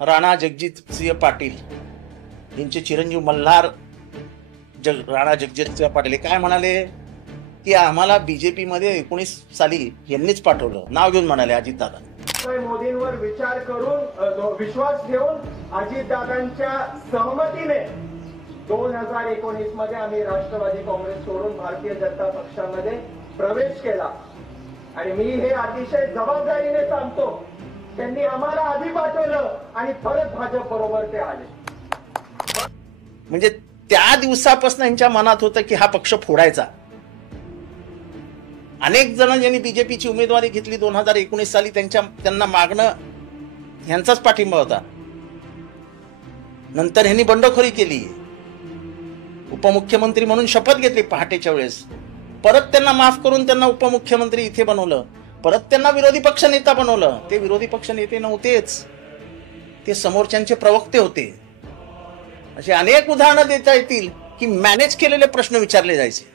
राणा जगजितसिंह पाटील यांचे चिरंजीव मल्हार राणा जगजितसिंह पाटील काय म्हणाले की आम्हाला बीजेपी मध्ये 19 साली यांनीच पाठवलं, नाव घेऊन म्हणाले अजितदादा. मोदींवर विचार करून विश्वास ठेवून अजितदादांच्या सहमतीने 2019 मध्ये आम्ही राष्ट्रवादी काँग्रेस सोडून भारतीय जनता पक्षामध्ये प्रवेश केला आणि मी हे अतिशय जबाबदारीने सांगतो, त्यांनी आम्हाला आधी पाठवलं आणि परत भाजप बरोबर ते आले. म्हणजे त्या दिवसापासून यांच्या मनात होतं की हा पक्ष फोडायचा. अनेक जण ज्यांनी बीजेपीची उमेदवारी घेतली 2019 साली त्यांना मागणं यांचाच पाठिंबा होता. नंतर ह्यांनी बंडखोरी केली, उपमुख्यमंत्री म्हणून शपथ घेतली पहाटेच्या वेळेस, परत त्यांना माफ करून त्यांना उपमुख्यमंत्री इथे बनवलं, परत त्यांना विरोधी पक्ष नेता बनवलं. ते विरोधी पक्ष नेते नव्हतेच, ते समोरच्यांचे प्रवक्ते होते. अशी अनेक उदाहरणं देता येतील की मॅनेज केलेले प्रश्न विचारले जायचे.